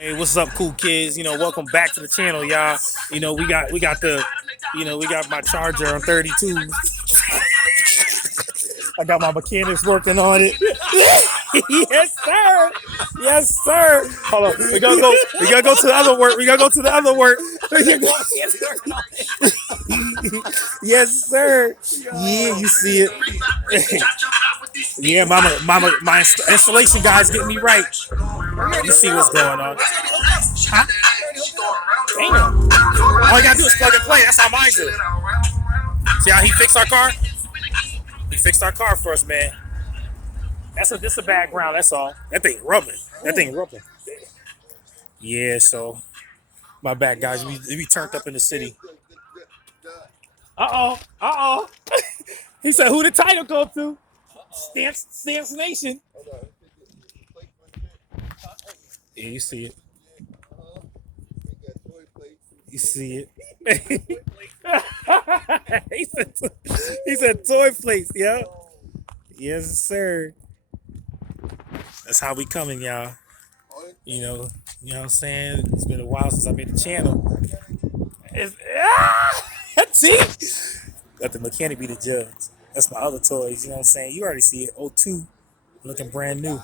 Hey, what's up, cool kids? Welcome back to the channel, y'all. We got my charger on 32. I got my mechanics working on it. Yes, sir. Yes, sir. Hold on. We gotta go. We gotta go to the other work. We gotta go to the other work. Yes, sir. Yeah, you see it. Yeah, my installation guy's getting me right. You see what's going on. Huh? Damn. All you gotta do is plug and play. That's how mine do. See how he fixed our car? He fixed our car for us, man. That's just a background. That's all. That thing rubbing. That thing rubbing. Yeah. So my bad, guys. We turned up in the city. He said, "Who the title go to?" Stamps Nation. Yeah, you see it. You see it. he said toy plates. Yeah. Yes, sir. That's how we coming, y'all. You know what I'm saying? It's been a while since I made the channel. See? Let the mechanic be the judge. That's my other toys, you know what I'm saying? You already see it. O2 looking brand new.